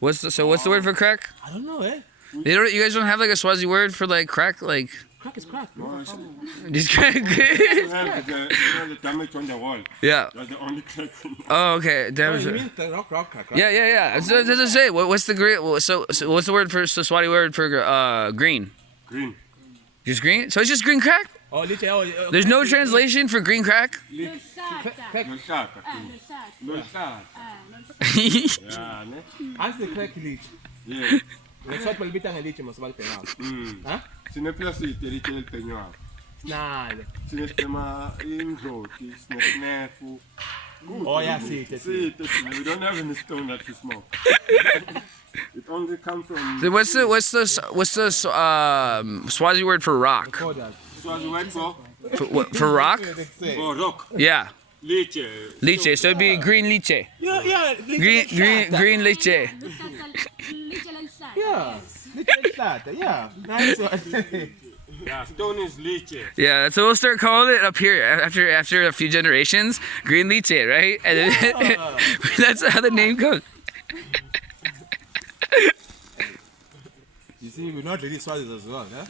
What's the word for crack? I don't know, eh? You guys don't have like a Swazi word for like crack, like Crack is crack. No, just crack. The damage on the wall. Yeah. That's the only crack. Oh, okay. Damn. you mean the rock crack, right? Yeah. So, does it say what's the green? So what's the word for Swati word for green? Green. Just green. So it's just green crack. Oh, literally. There's no translation for green crack. Yeah, ne? As the crack leech. Yeah. Let's talk about the leech, must be huh? Sineplasite il peñuar. Nada. Sinestema in roti, snefu. Oh, yeah, see it. We don't have any stone that we smoke. It only comes from. So what's the Swazi word for rock? Swazi word for? For rock? For rock. Yeah. Liche. Liche. So it'd be green liche. Yeah. Green liche. Yeah. Little flat. Yeah. Nice one. Yeah, stone is liche. Yeah, so we'll start calling it up here after a few generations, green liche, right? And then that's how the name goes. You see, we're not really Swazis as well, huh?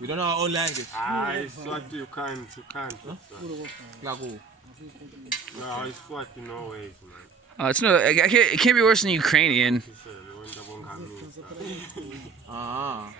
We don't know our own language. It's what you can't. Huh? No, it's what in no ways, man. It's no, it can't be worse than Ukrainian. Ah.